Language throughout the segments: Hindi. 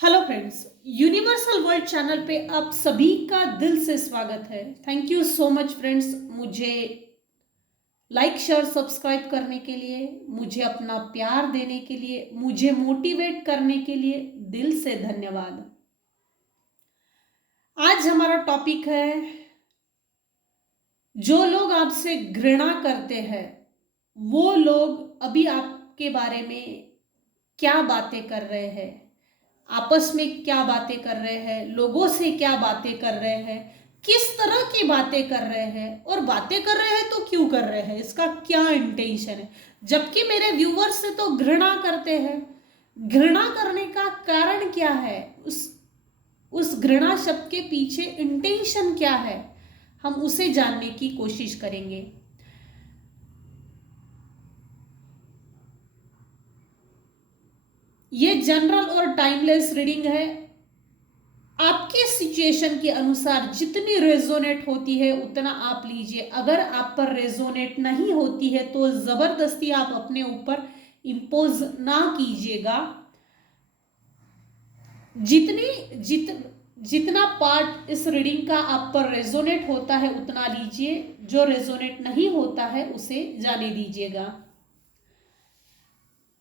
Hello friends, universal world channel पे आप सभी का दिल से स्वागत है। Thank you so much friends, मुझे लाइक शेयर सब्सक्राइब करने के लिए, मुझे अपना प्यार देने के लिए, मुझे मोटिवेट करने के लिए दिल से धन्यवाद। आज हमारा टॉपिक है, जो लोग आपसे घृणा करते हैं वो लोग अभी आपके बारे में क्या बातें कर रहे हैं, आपस में क्या बातें कर रहे हैं, लोगों से क्या बातें कर रहे हैं, किस तरह की बातें कर रहे हैं, और बातें कर रहे हैं तो क्यों कर रहे हैं, इसका क्या इंटेंशन है। जबकि मेरे व्यूवर्स से तो घृणा करते हैं, घृणा करने का कारण क्या है, उस घृणा शब्द के पीछे इंटेंशन क्या है, हम उसे जानने की कोशिश करेंगे। ये जनरल और टाइमलेस रीडिंग है। आपके सिचुएशन के अनुसार जितनी रेजोनेट होती है उतना आप लीजिए। अगर आप पर रेजोनेट नहीं होती है तो जबरदस्ती आप अपने ऊपर इम्पोज ना कीजिएगा। जितना पार्ट इस रीडिंग का आप पर रेजोनेट होता है उतना लीजिए, जो रेजोनेट नहीं होता है उसे जाने दीजिएगा।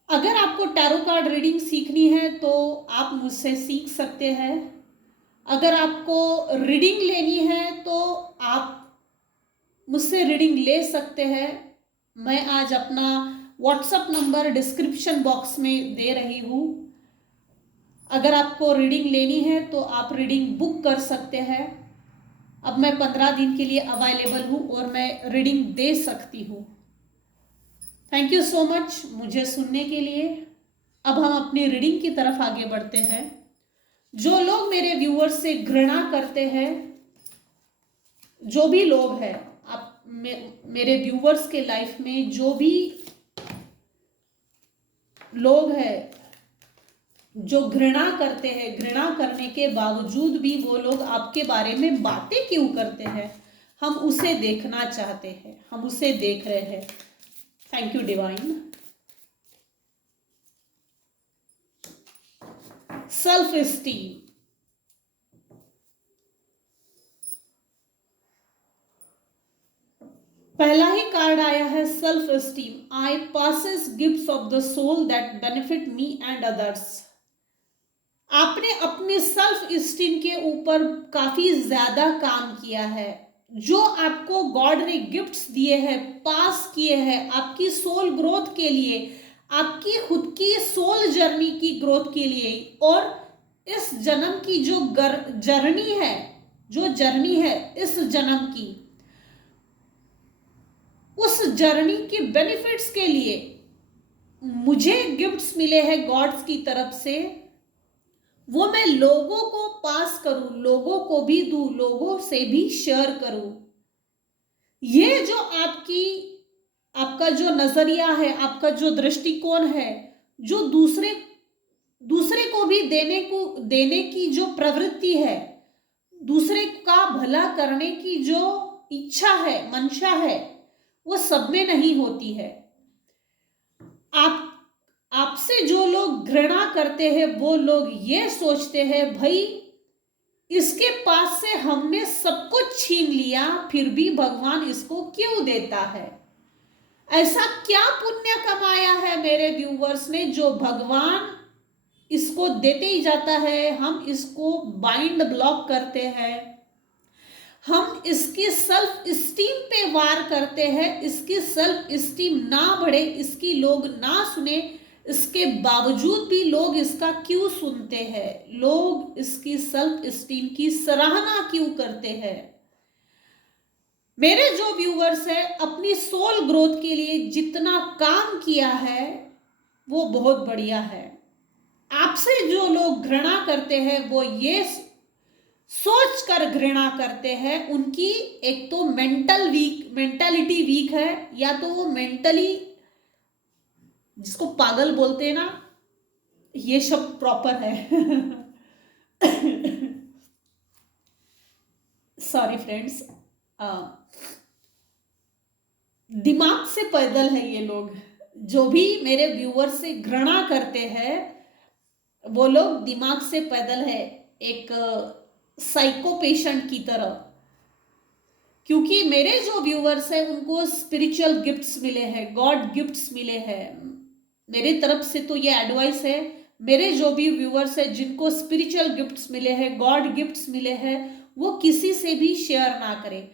अगर आपको टैरो कार्ड रीडिंग सीखनी है तो आप मुझसे सीख सकते हैं। अगर आपको रीडिंग लेनी है तो आप मुझसे रीडिंग ले सकते हैं। मैं आज अपना व्हाट्सएप नंबर डिस्क्रिप्शन बॉक्स में दे रही हूँ। अगर आपको रीडिंग लेनी है तो आप रीडिंग बुक कर सकते हैं। अब मैं 15 दिन के लिए अवेलेबल हूँ और मैं रीडिंग दे सकती हूँ। थैंक यू सो मच मुझे सुनने के लिए। अब हम अपनी रीडिंग की तरफ आगे बढ़ते हैं। जो लोग मेरे व्यूअर्स से घृणा करते हैं, जो भी लोग हैं आप मेरे व्यूवर्स के लाइफ में, जो भी लोग हैं जो घृणा करते हैं, घृणा करने के बावजूद भी वो लोग आपके बारे में बातें क्यों करते हैं, हम उसे देखना चाहते हैं, हम उसे देख रहे हैं। Thank you divine. Self esteem. पहला ही कार्ड आया है self esteem. I possess gifts of the soul that benefit me and others. आपने अपने सेल्फ एस्टीम के ऊपर काफी ज्यादा काम किया है। जो आपको गॉड ने गिफ्ट्स दिए हैं, पास किए हैं आपकी सोल ग्रोथ के लिए, आपकी खुद की सोल जर्नी की ग्रोथ के लिए, और इस जन्म की जो जर्नी है, जो जर्नी है इस जन्म की, उस जर्नी के बेनिफिट्स के लिए मुझे गिफ्ट्स मिले हैं गॉड्स की तरफ से। वो मैं लोगों को पास करूं, लोगों को भी दूं, लोगों से भी शेयर करूं। ये जो आपका जो नजरिया है, आपका जो दृष्टिकोण है, जो दूसरे दूसरे को भी देने की जो प्रवृत्ति है, दूसरे का भला करने की जो इच्छा है, मंशा है, वो सब में नहीं होती है। आप आपसे जो लोग घृणा करते हैं वो लोग ये सोचते हैं, भाई इसके पास से हमने सब कुछ छीन लिया फिर भी भगवान इसको क्यों देता है। ऐसा क्या पुण्य कमाया है मेरे व्यूवर्स ने जो भगवान इसको देते ही जाता है। हम इसको बाइंड ब्लॉक करते हैं, हम इसकी सेल्फ स्टीम पे वार करते हैं, इसकी सेल्फ स्टीम ना बढ़े, इसकी लोग ना सुने, इसके बावजूद भी लोग इसका क्यों सुनते हैं, लोग इसकी सेल्फ स्टीम की सराहना क्यों करते हैं। मेरे जो व्यूवर्स है अपनी सोल ग्रोथ के लिए जितना काम किया है वो बहुत बढ़िया है। आपसे जो लोग घृणा करते हैं वो ये सोच कर घृणा करते हैं, उनकी एक तो मेंटालिटी वीक है, या तो वो मेंटली, जिसको पागल बोलते हैं ना, ये शब्द प्रॉपर है। सॉरी फ्रेंड्स, दिमाग से पैदल है ये लोग। जो भी मेरे व्यूअर से घृणा करते हैं वो लोग दिमाग से पैदल है, एक साइको पेशेंट की तरह। क्योंकि मेरे जो व्यूअर्स हैं उनको स्पिरिचुअल गिफ्ट्स मिले हैं, गॉड गिफ्ट्स मिले हैं। मेरे तरफ से तो ये एडवाइस है, मेरे जो भी व्यूअर्स हैं जिनको स्पिरिचुअल गिफ्ट्स मिले हैं, गॉड गिफ्ट्स मिले हैं, वो किसी से भी शेयर ना करें।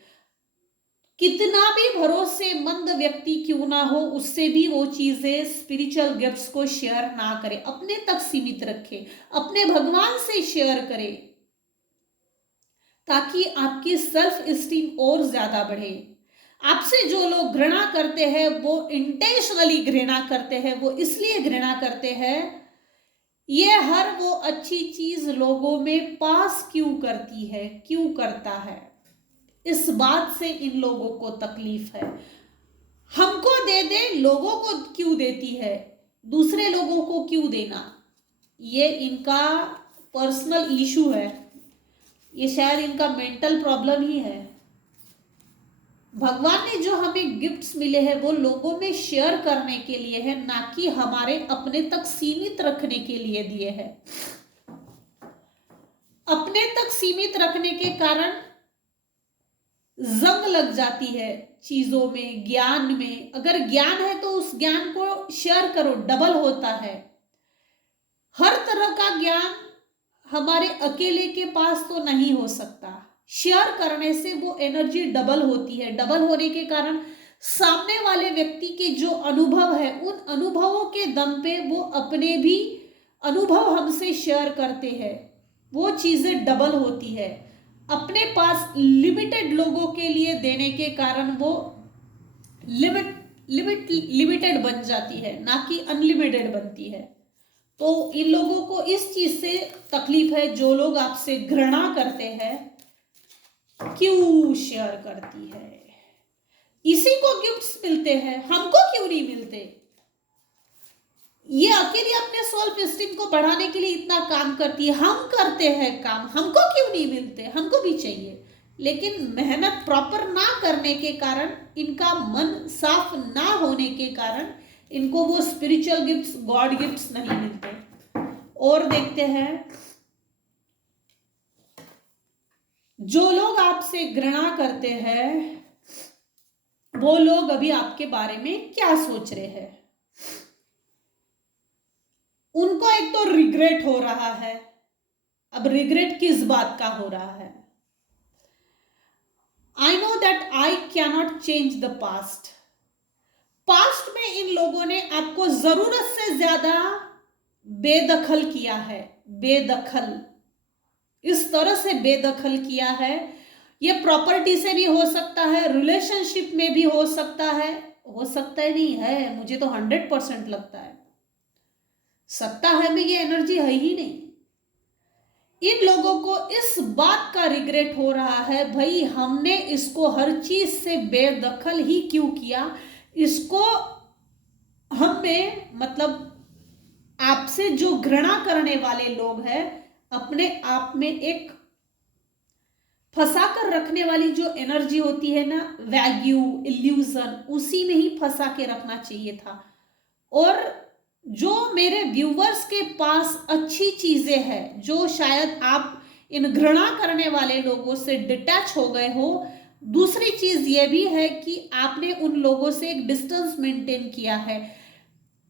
कितना भी भरोसेमंद व्यक्ति क्यों ना हो, उससे भी वो चीजें, स्पिरिचुअल गिफ्ट्स को शेयर ना करें, अपने तक सीमित रखें, अपने भगवान से शेयर करें, ताकि आपकी सेल्फ स्टीम और ज्यादा बढ़े। आपसे जो लोग घृणा करते हैं वो इंटेंशनली घृणा करते हैं, वो इसलिए घृणा करते हैं, ये हर वो अच्छी चीज लोगों में पास क्यों करती है, क्यों करता है, इस बात से इन लोगों को तकलीफ है। हमको दे दे, लोगों को क्यों देती है, दूसरे लोगों को क्यों देना, ये इनका पर्सनल इशू है, ये शायद इनका मेंटल प्रॉब्लम ही है। भगवान ने जो हमें गिफ्ट्स मिले हैं वो लोगों में शेयर करने के लिए है, ना कि हमारे अपने तक सीमित रखने के लिए दिए हैं। अपने तक सीमित रखने के कारण जंग लग जाती है चीजों में, ज्ञान में। अगर ज्ञान है तो उस ज्ञान को शेयर करो, डबल होता है। हर तरह का ज्ञान हमारे अकेले के पास तो नहीं हो सकता, शेयर करने से वो एनर्जी डबल होती है। डबल होने के कारण सामने वाले व्यक्ति के जो अनुभव है, उन अनुभवों के दम पे वो अपने भी अनुभव हमसे शेयर करते हैं, वो चीजें डबल होती है। अपने पास लिमिटेड लोगों के लिए देने के कारण वो लिमिटेड बन जाती है, ना कि अनलिमिटेड बनती है। तो इन लोगों को इस चीज से तकलीफ है, जो लोग आपसे घृणा करते हैं, क्यों शेयर करती है, इसी को गिफ्ट्स मिलते हैं, हमको क्यों नहीं मिलते। ये अकेली अपने सेल्फ एस्टीम को बढ़ाने के लिए इतना काम करती है, हम करते हैं काम, हमको क्यों नहीं मिलते, हमको भी चाहिए। लेकिन मेहनत प्रॉपर ना करने के कारण, इनका मन साफ ना होने के कारण इनको वो स्पिरिचुअल गिफ्ट्स, गॉड गिफ्ट्स नहीं मिलते। और देखते हैं, जो लोग आपसे घृणा करते हैं वो लोग अभी आपके बारे में क्या सोच रहे हैं। उनको एक तो रिग्रेट हो रहा है। अब रिग्रेट किस बात का हो रहा है? I know that I cannot change the past. Past में इन लोगों ने आपको जरूरत से ज्यादा बेदखल किया है, बेदखल, इस तरह से बेदखल किया है। ये प्रॉपर्टी से भी हो सकता है, रिलेशनशिप में भी हो सकता है नहीं है, मुझे तो 100% लगता है, सकता है में ये एनर्जी है ही नहीं। इन लोगों को इस बात का रिग्रेट हो रहा है, भाई हमने इसको हर चीज से बेदखल ही क्यों किया, इसको हमें, मतलब आपसे जो घृणा करने वाले लोग हैं, अपने आप में एक फंसा कर रखने वाली जो एनर्जी होती है ना, वैग्यू, इल्यूजन, उसी में ही फंसा के रखना चाहिए था। और जो मेरे व्यूवर्स के पास अच्छी चीजें हैं, जो शायद आप इन घृणा करने वाले लोगों से डिटैच हो गए हो, दूसरी चीज ये भी है कि आपने उन लोगों से एक डिस्टेंस मेंटेन किया है।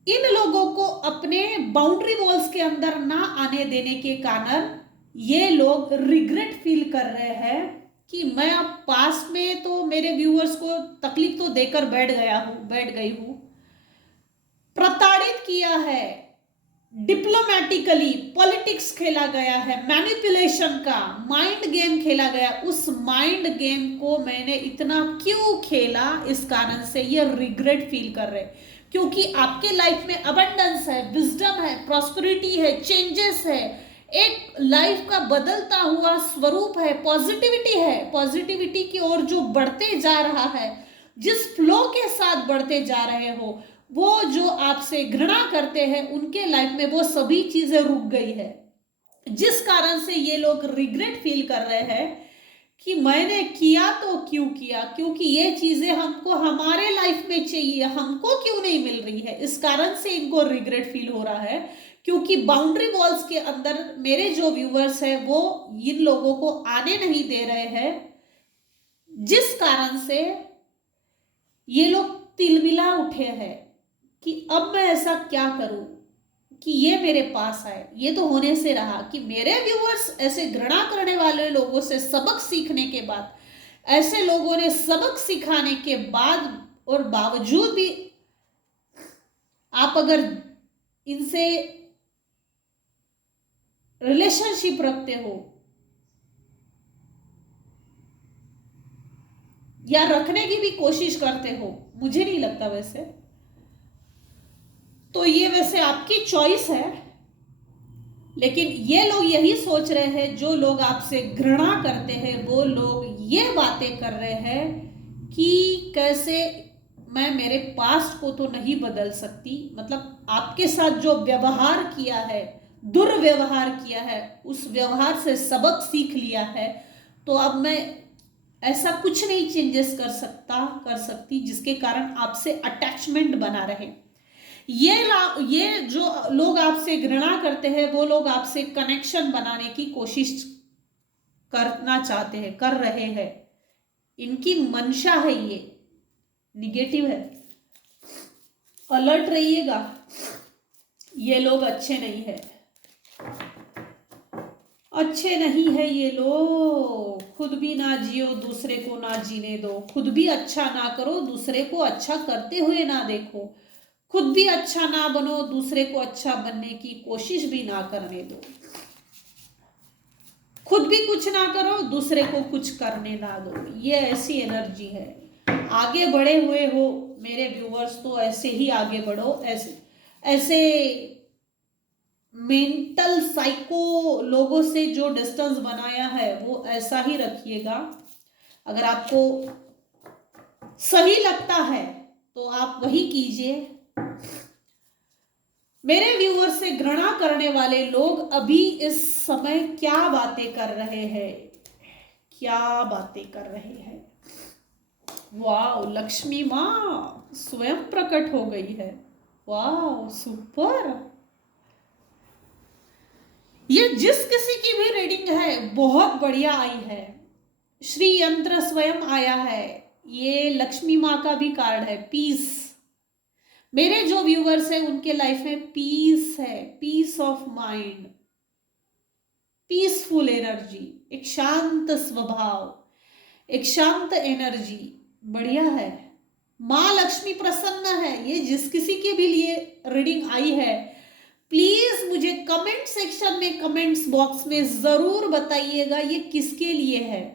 इन लोगों को अपने बाउंड्री वॉल्स के अंदर ना आने देने के कारण ये लोग रिग्रेट फील कर रहे हैं कि मैं अब पास्ट में तो मेरे व्यूअर्स को तकलीफ तो देकर बैठ गई हूं, प्रताड़ित किया है, डिप्लोमेटिकली पॉलिटिक्स खेला गया है, मैनिपुलेशन का माइंड गेम खेला गया। उस माइंड गेम को मैंने इतना क्यों खेला, इस कारण से ये रिग्रेट फील कर रहे, क्योंकि आपके लाइफ में अबंडेंस है, विजडम है, प्रॉस्पेरिटी है, चेंजेस है, एक लाइफ का बदलता हुआ स्वरूप है, पॉजिटिविटी है, पॉजिटिविटी की ओर जो बढ़ते जा रहा है, जिस फ्लो के साथ बढ़ते जा रहे हो, वो जो आपसे घृणा करते हैं उनके लाइफ में वो सभी चीजें रुक गई है, जिस कारण से ये लोग रिग्रेट फील कर रहे हैं कि मैंने किया तो क्यों किया, क्योंकि ये चीजें हमको हमारे लाइफ में चाहिए, हमको क्यों नहीं मिल रही है। इस कारण से इनको रिग्रेट फील हो रहा है क्योंकि बाउंड्री वॉल्स के अंदर मेरे जो व्यूअर्स हैं वो इन लोगों को आने नहीं दे रहे हैं, जिस कारण से ये लोग तिलमिला उठे हैं कि अब मैं ऐसा क्या करूं कि ये मेरे पास आए। ये तो होने से रहा कि मेरे व्यूअर्स ऐसे घृणा करने वाले लोगों से सबक सीखने के बाद, ऐसे लोगों ने सबक सिखाने के बाद और बावजूद भी आप अगर इनसे रिलेशनशिप रखते हो या रखने की भी कोशिश करते हो, मुझे नहीं लगता वैसे, तो ये वैसे आपकी चॉइस है। लेकिन ये लोग यही सोच रहे हैं, जो लोग आपसे घृणा करते हैं वो लोग ये बातें कर रहे हैं कि कैसे मैं मेरे पास्ट को तो नहीं बदल सकती, मतलब आपके साथ जो व्यवहार किया है, दुर्व्यवहार किया है, उस व्यवहार से सबक सीख लिया है, तो अब मैं ऐसा कुछ नहीं चेंजेस कर सकती जिसके कारण आपसे अटैचमेंट बना रहे। ये जो लोग आपसे घृणा करते हैं वो लोग आपसे कनेक्शन बनाने की कोशिश करना चाहते हैं, कर रहे हैं। इनकी मंशा है, ये निगेटिव है। अलर्ट रहिएगा, ये लोग अच्छे नहीं है, अच्छे नहीं है ये लोग। खुद भी ना जियो, दूसरे को ना जीने दो। खुद भी अच्छा ना करो, दूसरे को अच्छा करते हुए ना देखो। खुद भी अच्छा ना बनो, दूसरे को अच्छा बनने की कोशिश भी ना करने दो। खुद भी कुछ ना करो, दूसरे को कुछ करने ना दो। ये ऐसी एनर्जी है। आगे बढ़े हुए हो मेरे व्यूअर्स, तो ऐसे ही आगे बढ़ो। ऐसे मेंटल साइको लोगों से जो डिस्टेंस बनाया है वो ऐसा ही रखिएगा। अगर आपको सही लगता है तो आप वही कीजिए। मेरे व्यूअर से घृणा करने वाले लोग अभी इस समय क्या बातें कर रहे हैं, क्या बातें कर रहे हैं। वाह, लक्ष्मी माँ स्वयं प्रकट हो गई है। वाह, सुपर। ये जिस किसी की भी रीडिंग है बहुत बढ़िया आई है। श्री यंत्र स्वयं आया है। ये लक्ष्मी माँ का भी कार्ड है, पीस। मेरे जो व्यूवर्स हैं उनके लाइफ में पीस है, peace of mind, peaceful energy, एक शांत स्वभाव, एक शांत एनर्जी, बढ़िया है। माँ लक्ष्मी प्रसन्न है। ये जिस किसी के भी लिए रीडिंग आई है, प्लीज मुझे कमेंट सेक्शन में, कमेंट्स बॉक्स में जरूर बताइएगा ये किसके लिए है।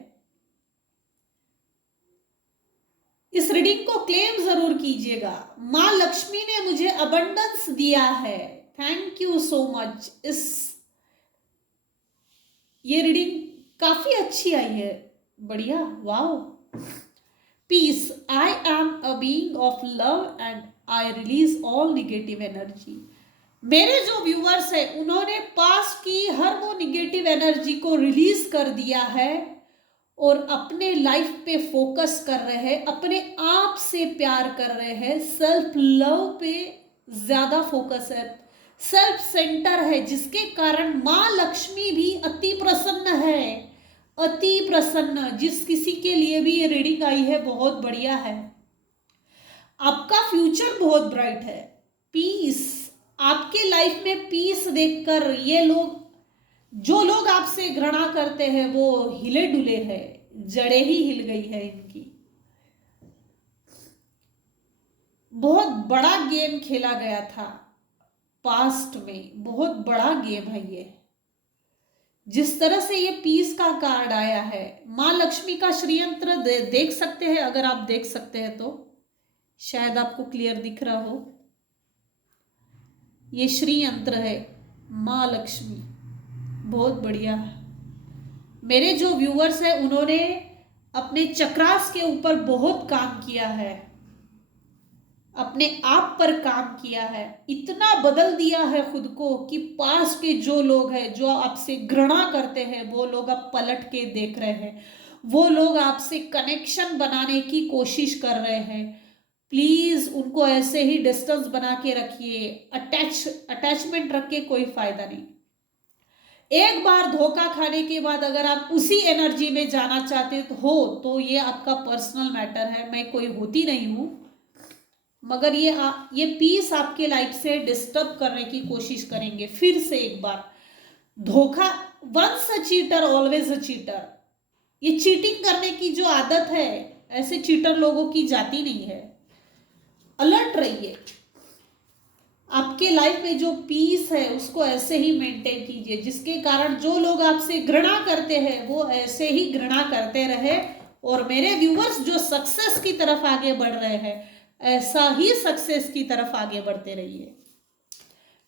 इस रीडिंग को क्लेम जरूर कीजिएगा। माँ लक्ष्मी ने मुझे अबंडेंस दिया है, थैंक यू सो मच। ये रीडिंग काफी अच्छी आई है, बढ़िया, wow. Peace, I am a being of love and I release all negative energy. मेरे जो व्यूअर्स हैं उन्होंने पास्ट की हर वो निगेटिव एनर्जी को रिलीज कर दिया है और अपने लाइफ पे फोकस कर रहे हैं, अपने आप से प्यार कर रहे हैं, सेल्फ लव पे ज्यादा फोकस है, सेल्फ सेंटर है, जिसके कारण माँ लक्ष्मी भी अति प्रसन्न है, अति प्रसन्न। जिस किसी के लिए भी ये रीडिंग आई है बहुत बढ़िया है। आपका फ्यूचर बहुत ब्राइट है। पीस, आपके लाइफ में पीस देखकर ये लोग, जो लोग आपसे घृणा करते हैं वो हिले डुले हैं, जड़ें ही हिल गई है इनकी। बहुत बड़ा गेम खेला गया था पास्ट में, बहुत बड़ा गेम है ये। जिस तरह से ये पीस का कार्ड आया है, माँ लक्ष्मी का श्रीयंत्र देख सकते हैं, अगर आप देख सकते हैं तो शायद आपको क्लियर दिख रहा हो। ये श्री यंत्र है, माँ लक्ष्मी, बहुत बढ़िया। मेरे जो व्यूअर्स हैं उन्होंने अपने चक्रास के ऊपर बहुत काम किया है, अपने आप पर काम किया है, इतना बदल दिया है खुद को कि पास के जो लोग हैं, जो आपसे घृणा करते हैं, वो लोग अब पलट के देख रहे हैं, वो लोग आपसे कनेक्शन बनाने की कोशिश कर रहे हैं, प्लीज उनको ऐसे ही डिस्टेंस बना के रखिए। अटैचमेंट रख के कोई फायदा नहीं। एक बार धोखा खाने के बाद अगर आप उसी एनर्जी में जाना चाहते हो तो ये आपका पर्सनल मैटर है, मैं कोई होती नहीं हूं, मगर ये पीस आपके लाइफ से डिस्टर्ब करने की कोशिश करेंगे। फिर से एक बार धोखा, once a cheater always a cheater. ये चीटिंग करने की जो आदत है, ऐसे चीटर लोगों की जाती नहीं है। अलर्ट रहिए। आपके लाइफ में जो पीस है उसको ऐसे ही मेंटेन कीजिए, जिसके कारण जो लोग आपसे घृणा करते हैं वो ऐसे ही घृणा करते रहे, और मेरे व्यूअर्स जो सक्सेस की तरफ आगे बढ़ रहे हैं ऐसा ही सक्सेस की तरफ आगे बढ़ते रहिए।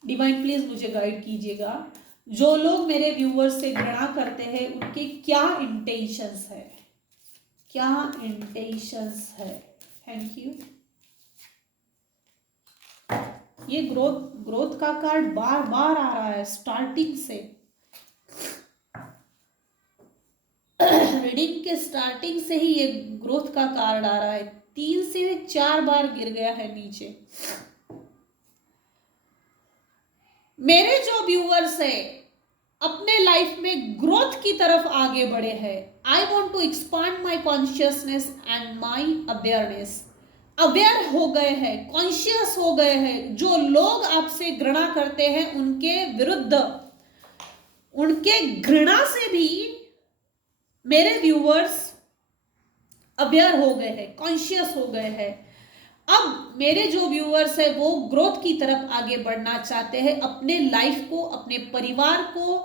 डिवाइन प्लीज मुझे गाइड कीजिएगा, जो लोग मेरे व्यूअर्स से घृणा करते हैं उनके क्या इंटेंशंस है, क्या इंटेंशंस है। Thank you. ये ग्रोथ का कार्ड बार बार आ रहा है स्टार्टिंग से। रीडिंग के स्टार्टिंग से ही ये ग्रोथ का कार्ड आ रहा है, 3 से 4 बार गिर गया है नीचे। मेरे जो व्यूअर्स है अपने लाइफ में ग्रोथ की तरफ आगे बढ़े हैं, I want to expand my consciousness and my awareness. Aware हो गए हैं, कॉन्शियस हो गए हैं। जो लोग आपसे घृणा करते हैं उनके विरुद्ध, उनके घृणा से भी मेरे व्यूअर्स अवेयर हो गए हैं, कॉन्शियस हो गए हैं। अब मेरे जो व्यूअर्स है वो ग्रोथ की तरफ आगे बढ़ना चाहते हैं, अपने लाइफ को, अपने परिवार को,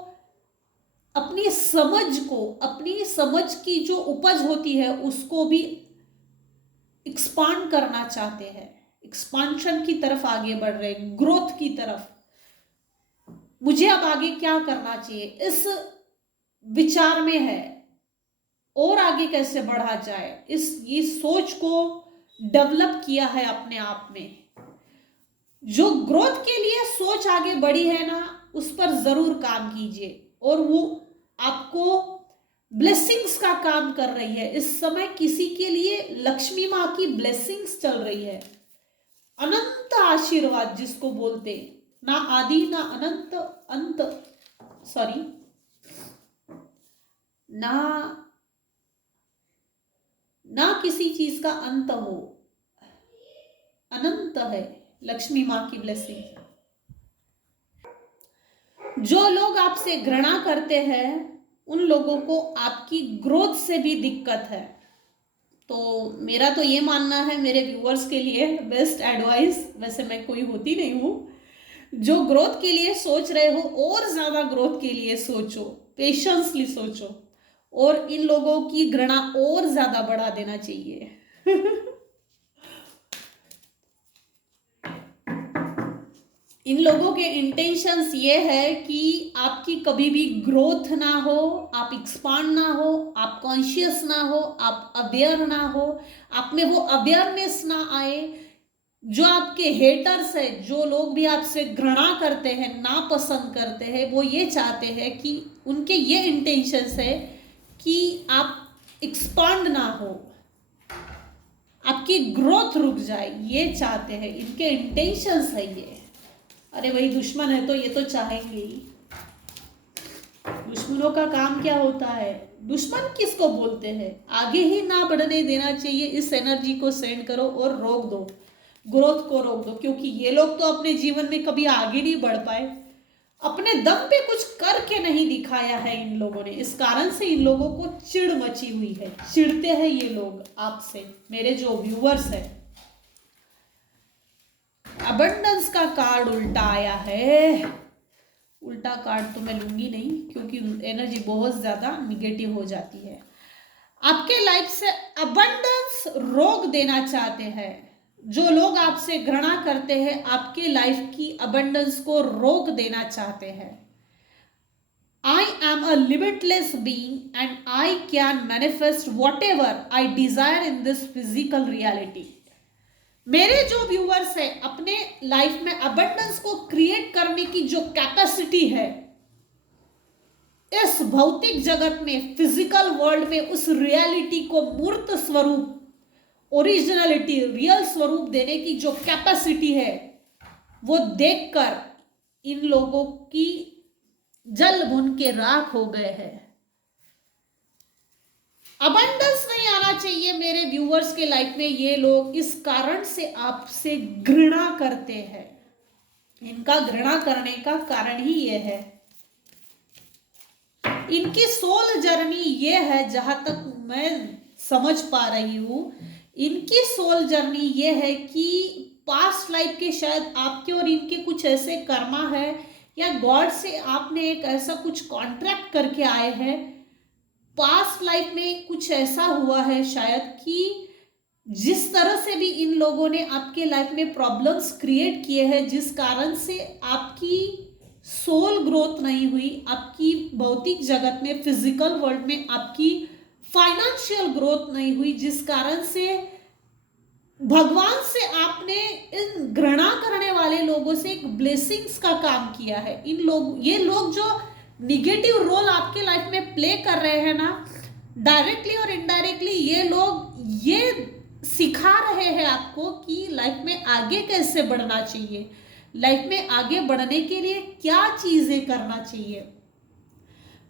अपनी समझ को, अपनी समझ की जो उपज होती है उसको भी एक्सपांड करना चाहते हैं, एक्सपांशन की तरफ आगे बढ़ रहे हैं, ग्रोथ की तरफ। मुझे अब आगे क्या करना चाहिए इस विचार में है, और आगे कैसे बढ़ा जाए, ये सोच को डेवलप किया है अपने आप में। जो ग्रोथ के लिए सोच आगे बढ़ी है ना, उस पर जरूर काम कीजिए, और वो आपको ब्लेसिंग्स का काम कर रही है। इस समय किसी के लिए लक्ष्मी माँ की ब्लेसिंग्स चल रही है, अनंत आशीर्वाद जिसको बोलते, ना आदि ना अनंत अंत, सॉरी ना किसी चीज का अंत हो, अनंत है लक्ष्मी माँ की ब्लेसिंग। जो लोग आपसे घृणा करते हैं उन लोगों को आपकी ग्रोथ से भी दिक्कत है। तो मेरा तो ये मानना है, मेरे व्यूअर्स के लिए बेस्ट एडवाइस, वैसे मैं कोई होती नहीं हूँ, जो ग्रोथ के लिए सोच रहे हो और ज्यादा ग्रोथ के लिए सोचो, पेशेंसली सोचो, और इन लोगों की घृणा और ज्यादा बढ़ा देना चाहिए। इन लोगों के इंटेंशंस ये है कि आपकी कभी भी ग्रोथ ना हो, आप एक्सपांड ना हो, आप कॉन्शियस ना हो, आप अवेयर ना हो, आप में वो अवेयरनेस ना आए। जो आपके हेटर्स है, जो लोग भी आपसे घृणा करते हैं, नापसंद करते हैं, वो ये चाहते हैं कि उनके ये इंटेंशंस है कि आप एक्सपांड ना हो, आपकी ग्रोथ रुक जाए, ये चाहते हैं, इनके इंटेंशंस है ये। अरे वही दुश्मन है तो ये तो चाहेंगे ही। दुश्मनों का काम क्या होता है, दुश्मन किसको बोलते हैं, आगे ही ना बढ़ने देना चाहिए। इस एनर्जी को सेंड करो और रोक दो, ग्रोथ को रोक दो, क्योंकि ये लोग तो अपने जीवन में कभी आगे नहीं बढ़ पाए, अपने दम पे कुछ करके नहीं दिखाया है इन लोगों ने। इस कारण से इन लोगों को चिढ़ मची हुई है, चिढ़ते हैं ये लोग आपसे, मेरे जो व्यूअर्स है। अबंडेंस का कार्ड उल्टा आया है। उल्टा कार्ड तो मैं लूंगी नहीं, क्योंकि एनर्जी बहुत ज्यादा निगेटिव हो जाती है। आपके लाइफ से अबंडेंस रोक देना चाहते हैं, जो लोग आपसे घृणा करते हैं आपके लाइफ की अबंडेंस को रोक देना चाहते हैं। I am a limitless being and I can manifest whatever I desire in this physical reality. मेरे जो व्यूअर्स है अपने लाइफ में अबंडेंस को क्रिएट करने की जो कैपेसिटी है, इस भौतिक जगत में, फिजिकल वर्ल्ड में, उस रियलिटी को मूर्त स्वरूप ओरिजिनलिटी, रियल स्वरूप देने की जो कैपेसिटी है, वो देखकर इन लोगों की जल भुन के राख हो गए हैं। अबंडेंस नहीं आना चाहिए मेरे व्यूअर्स के लाइफ में। ये लोग इस कारण से आपसे घृणा करते हैं। इनका घृणा करने का कारण ही ये है, इनकी सोल जर्नी ये है, जहां तक मैं समझ पा रही हूं, इनकी सोल जर्नी ये है कि पास्ट लाइफ के शायद आपके और इनके कुछ ऐसे कर्मा है, या गॉड से आपने एक ऐसा कुछ कॉन्ट्रैक्ट करके आए हैं। पास्ट लाइफ में कुछ ऐसा हुआ है शायद कि जिस तरह से भी इन लोगों ने आपके लाइफ में प्रॉब्लम्स क्रिएट किए हैं, जिस कारण से आपकी सोल ग्रोथ नहीं हुई, आपकी भौतिक जगत में, फिजिकल वर्ल्ड में आपकी फाइनेंशियल ग्रोथ नहीं हुई, जिस कारण से भगवान से आपने इन घृणा करने वाले लोगों से एक ब्लेसिंग्स का काम किया है। ये लोग जो निगेटिव रोल आपके लाइफ में प्ले कर रहे हैं ना, डायरेक्टली और इनडायरेक्टली, ये लोग ये सिखा रहे हैं आपको कि लाइफ में आगे कैसे बढ़ना चाहिए, लाइफ में आगे बढ़ने के लिए क्या चीजें करना चाहिए।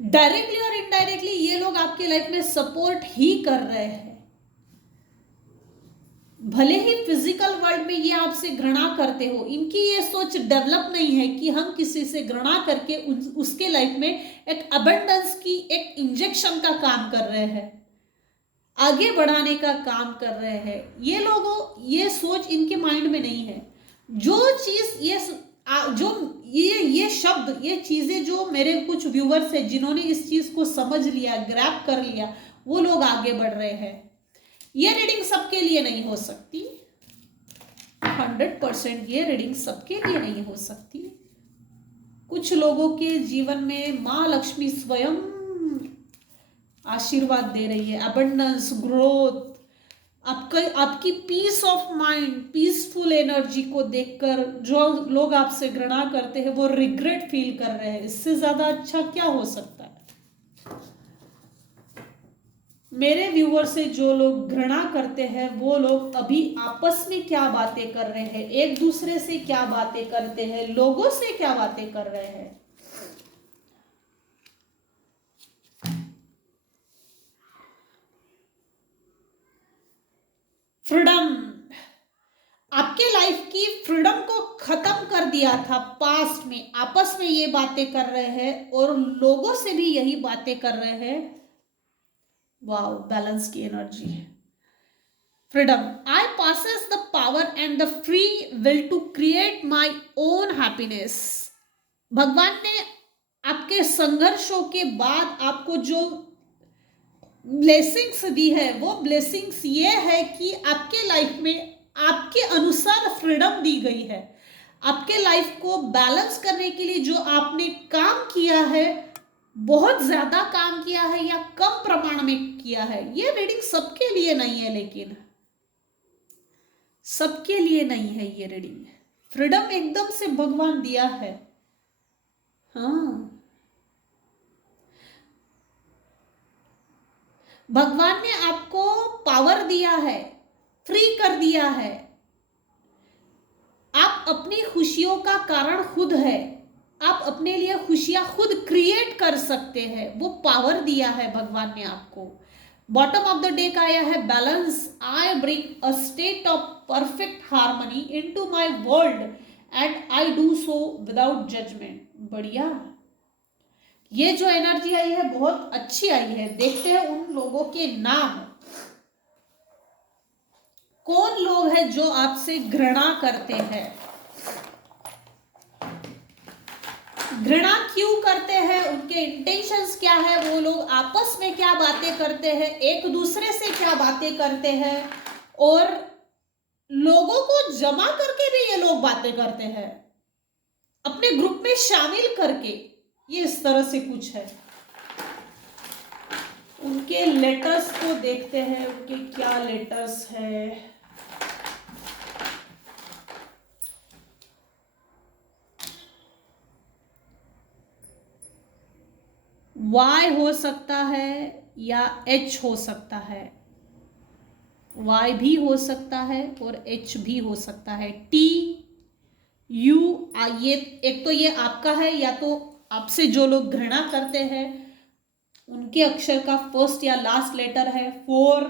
डायरेक्टली और इनडायरेक्टली ये लोग आपके लाइफ में सपोर्ट ही कर रहे हैं। भले ही फिजिकल वर्ल्ड में ये आपसे घृणा करते हो, इनकी ये सोच डेवलप नहीं है कि हम किसी से घृणा करके उसके लाइफ में एक अबंडेंस की एक इंजेक्शन का काम कर रहे हैं, आगे बढ़ाने का काम कर रहे हैं। ये लोगों, ये सोच इनके माइंड में नहीं है। जो चीज ये शब्द, ये चीजें जो मेरे कुछ व्यूवर्स है जिन्होंने इस चीज को समझ लिया, ग्रैब कर लिया, वो लोग आगे बढ़ रहे हैं। ये रीडिंग सबके लिए नहीं हो सकती, 100% ये रीडिंग सबके लिए नहीं हो सकती। कुछ लोगों के जीवन में माँ लक्ष्मी स्वयं आशीर्वाद दे रही है, अबंडेंस, ग्रोथ, आपकी peace of mind, peaceful energy को देखकर जो लोग आपसे घृणा करते हैं वो रिग्रेट फील कर रहे हैं। इससे ज्यादा अच्छा क्या हो सकता है। मेरे व्यूअर से जो लोग घृणा करते हैं वो लोग अभी आपस में क्या बातें कर रहे हैं, एक दूसरे से क्या बातें करते हैं, लोगों से क्या बातें कर रहे हैं। फ्रीडम, आपके लाइफ की फ्रीडम को खत्म कर दिया था पास्ट में, आपस में ये बातें कर रहे हैं और लोगों से भी यही बातें कर रहे हैं। वाओ, बैलेंस की एनर्जी है। Freedom, I possess the power and the free will to create my own happiness. भगवान ने आपके संघर्षों के बाद आपको जो ब्लेसिंग्स दी है, वो ब्लेसिंग्स ये है कि आपके लाइफ में आपके अनुसार फ्रीडम दी गई है। आपके लाइफ को बैलेंस करने के लिए जो आपने काम किया है, बहुत ज्यादा काम किया है या कम प्रमाण में किया है, ये रीडिंग सबके लिए नहीं है, लेकिन सबके लिए नहीं है ये रीडिंग। फ्रीडम एकदम से भगवान दिया है। हाँ, भगवान ने आपको पावर दिया है, फ्री कर दिया है। आप अपनी खुशियों का कारण खुद है, आप अपने लिए खुशियां खुद क्रिएट कर सकते हैं, वो पावर दिया है भगवान ने आपको। बॉटम ऑफ द डेक आया है balance, I bring a state of perfect harmony into my world and I do so without judgement. बढ़िया, ये जो एनर्जी आई है बहुत अच्छी आई है। देखते हैं उन लोगों के नाम, कौन लोग हैं जो आपसे घृणा करते हैं। घृणा क्यों करते हैं, उनके इंटेंशंस क्या है, वो लोग आपस में क्या बातें करते हैं, एक दूसरे से क्या बातें करते हैं, और लोगों को जमा करके भी ये लोग बातें करते हैं, अपने ग्रुप में शामिल करके। ये इस तरह से कुछ है। उनके लेटर्स को देखते हैं, उनके क्या लेटर्स है। Y हो सकता है या H हो सकता है। Y भी हो सकता है और H भी हो सकता है। T U, ये एक तो ये आपका है, या तो आपसे जो लोग घृणा करते हैं उनके अक्षर का फर्स्ट या लास्ट लेटर है। 4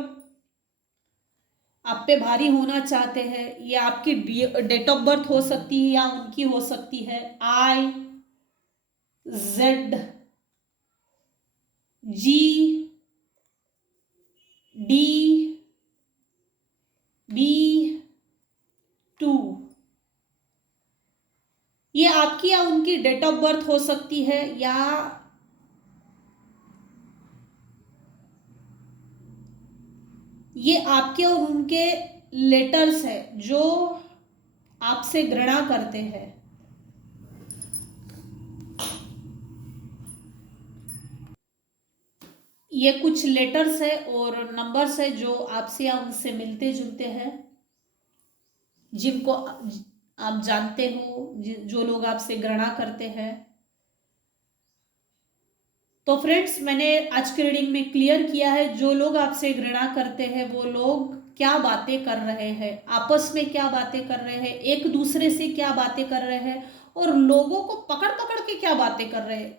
आप पे भारी होना चाहते हैं, ये आपकी डेट ऑफ बर्थ हो सकती है या उनकी हो सकती है। I Z G D B 2, ये आपकी या उनकी डेट ऑफ बर्थ हो सकती है, या ये आपके और उनके लेटर्स है जो आपसे घृणा करते हैं। ये कुछ लेटर्स है और नंबर्स है जो आपसे या उनसे मिलते जुलते हैं, जिनको आप जानते हो, जो लोग आपसे घृणा करते हैं। तो फ्रेंड्स, मैंने आज की रीडिंग में क्लियर किया है जो लोग आपसे घृणा करते हैं वो लोग क्या बातें कर रहे हैं, आपस में क्या बातें कर रहे हैं, एक दूसरे से क्या बातें कर रहे हैं, और लोगों को पकड़ पकड़ के क्या बातें कर रहे हैं,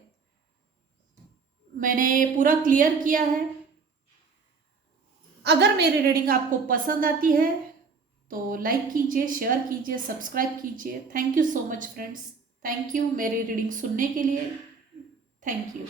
मैंने पूरा क्लियर किया है। अगर मेरी रीडिंग आपको पसंद आती है तो लाइक कीजिए, शेयर कीजिए, सब्सक्राइब कीजिए। Thank you so much friends, thank you मेरी रीडिंग सुनने के लिए, थैंक यू।